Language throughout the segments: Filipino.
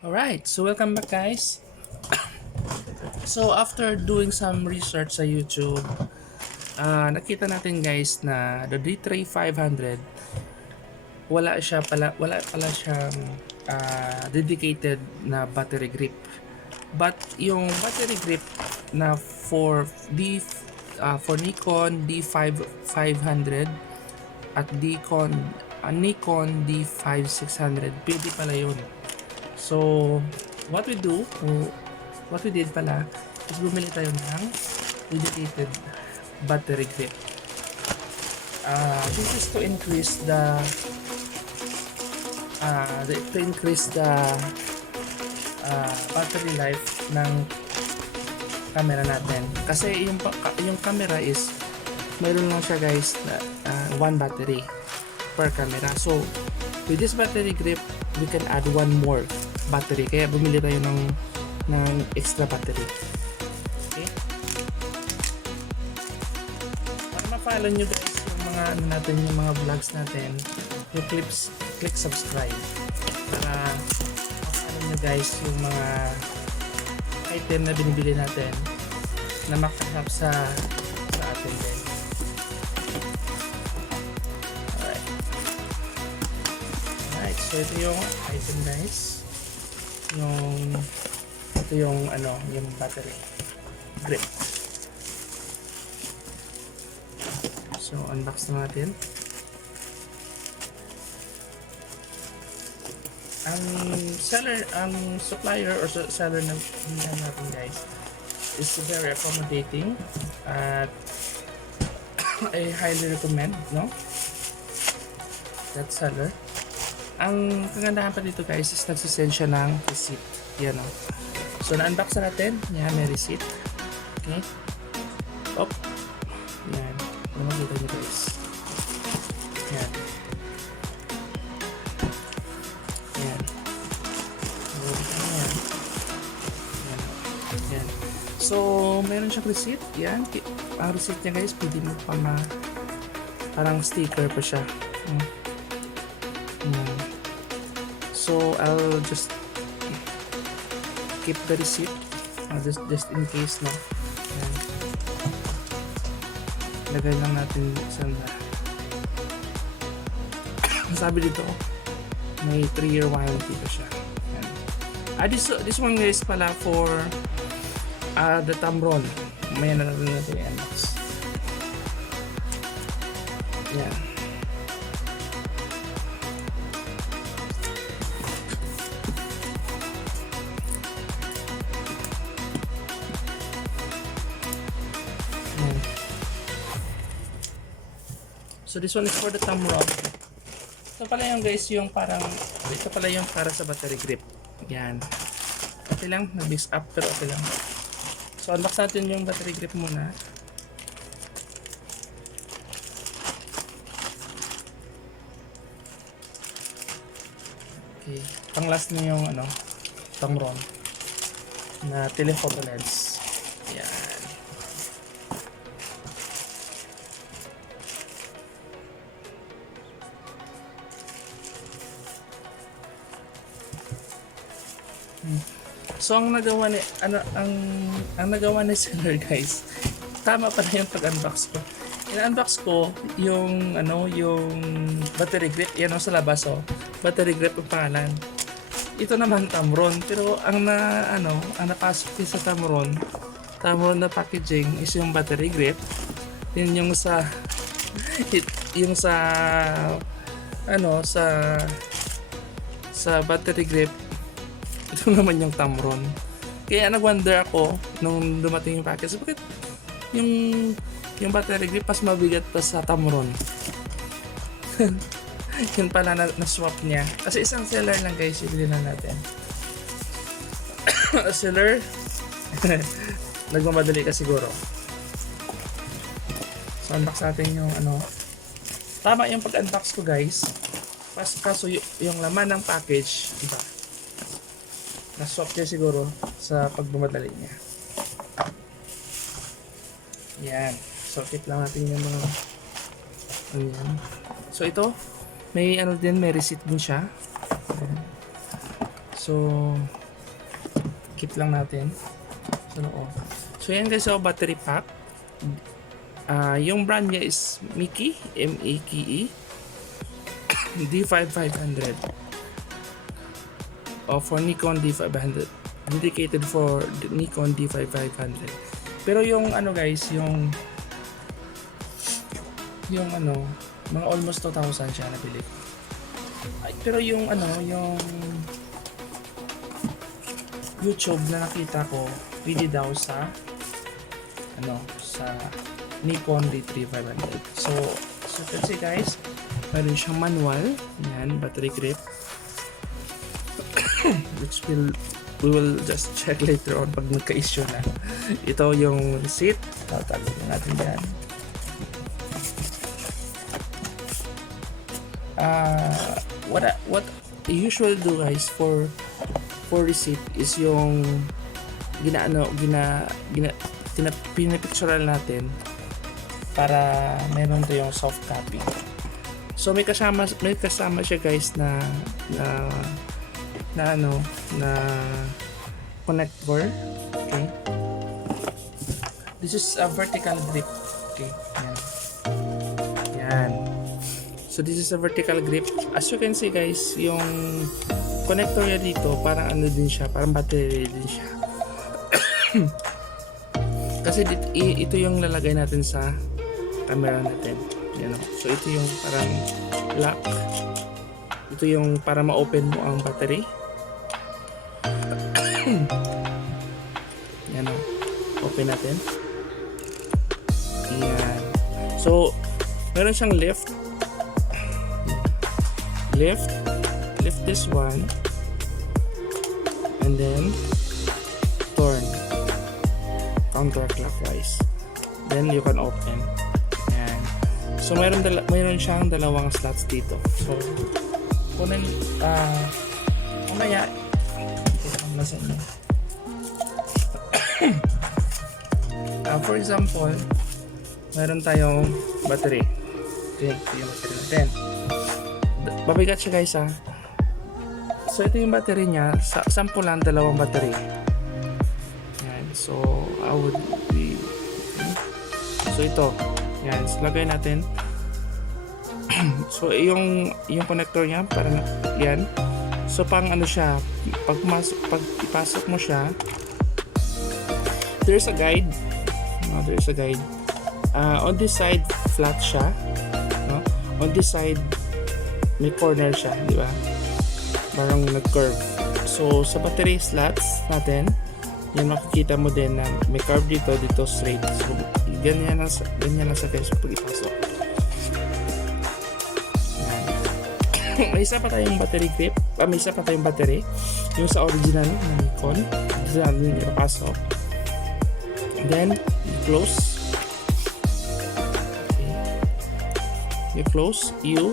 Alright, so welcome back guys. So after doing some research sa YouTube, nakita natin guys na the D3500 wala pala siyang dedicated na battery grip. But yung battery grip na for Nikon D5500 at Nikon D5600, pwede pala yun. So what we did pala is bumili tayo ng dedicated battery grip. This is to increase the battery life ng camera natin. Kasi yung camera is mayroon lang siya guys na one battery per camera. So with this battery grip, we can add one more battery. Kaya bumili tayo ng extra battery. Okay? Para ma-follow nyo guys yung mga yung mga vlogs natin, yung click subscribe para ma-follow nyo guys yung mga item na binibili natin na makahanap sa atin din. Alright, so ito yung item guys. Ito yung yung battery grip. So unbox na natin. Ang supplier or seller na natin guys is very accommodating at I highly recommend, no? That seller. Ang kagandahan pa dito guys is nagsisend siya ng receipt. Yan o. So na-unbox na natin. Yan, may receipt. Okay. Op. Yan. Ano makita nyo guys. Yan. Yan. Yan. Yan. So, meron siyang receipt. Yan. Ang receipt niya guys, pwede mo pa parang sticker pa siya. So I'll just keep the receipt just in case na. Ayan. Lagay lang natin sanda. Sabi dito may 3-year warranty pa siya. Ayan. This one guys pala for the Tamron. May na natin yan. Yan. So this one is for the thumb rod. Ito pala yung guys yung ito pala yung para sa battery grip. Yan. Okay lang, nag-mix up pero okay lang. So unbox natin yung battery grip muna. Okay, pang last na yung thumb rod na telephoto lens. Yan. So ang nagawa ni seller guys, tama pala yung pag-unbox ko. In-unbox ko yung yung battery grip, yan sa labas battery grip ang pangalan. Ito naman Tamron, pero ang napasok sa Tamron na packaging is yung battery grip. Yun yung sa battery grip. Ito naman yung Tamron. Kaya nag-wonder ako nung dumating yung package, bakit yung battery grip mas mabigat pa sa Tamron. Yun pala na-swap niya. Kasi isang seller lang guys, ibili na natin. Seller, nagmamadali ka siguro. So unbox natin yung tama yung pag-unbox ko guys. Kaso yung laman ng package, iba. Na-swap niya siguro sa pagbumadali niya. Yan. So, keep lang natin yung mga ayan. So, ito may receipt din siya. Ayan. So, keep lang natin. So yan guys, battery pack. Yung brand niya is Meike, M-A-K-E D5500 for Nikon D500, dedicated for Nikon D5500. Pero yung ano guys, yung mga almost 2,000 siya nabili. Pero yung yung YouTube na nakita ko, pwede daw sa sa Nikon D3500. So let's see guys, meron siyang manual, yan, battery grip, which we will just check later on pag nagka-issue na. Ito yung receipt, tatagin natin yan. What I usually do guys for receipt is yung pinapictural natin para meron tayong soft copy. So may kasama siya guys na connector. Okay, this is a vertical grip. Okay, yan. So this is a vertical grip. As you can see guys, yung connector niya dito parang din siya, parang battery din siya. Kasi ito yung lalagay natin sa camera natin. Yan, so ito yung parang lock. Ito yung para ma-open mo ang battery. Yan, open natin. Yan. So meron siyang lift this one, and then turn counterclockwise, then you can open. Yan. So mayroon siyang dalawang slots dito. So kunin mamaya nasa inyo. For example, mayroon tayong battery. Okay, ito yung battery natin. Babigat siya guys ha. So ito yung battery niya, sample lang, dalawang battery. Yan. So I would be so ito. Yan, so lagay natin. So yung connector niya para yan. So pang siya, pag ipasok mo siya, there's a guide. No, there's a guide. On this side flat siya, no? On this side may corner siya, di ba? Parang nag-curve. So sa battery slots natin, yan makikita mo din na may curve dito straight. So ganyan lang sa guys pag ipasok. May isa pa tayong battery grip. May isa pa tayong battery. Yung sa original na Nikon. Dito natin ipapasok. Then, you close. Okay. You close. You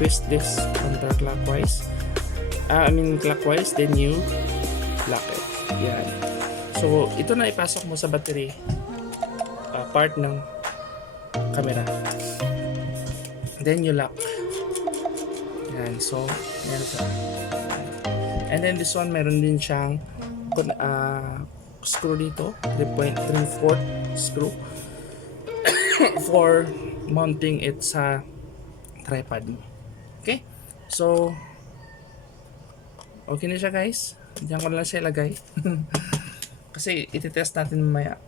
twist this counterclockwise. Clockwise. Then you lock it. Yan. So, ito na ipasok mo sa battery part ng camera. Then you lock. Yan. So, yan siya. And then this one, meron din siyang screw dito. 3/4 screw for mounting it sa tripod. Okay? So, okay na siya guys. Diyan ko na lang siya ilagay. Kasi ititest natin mamaya.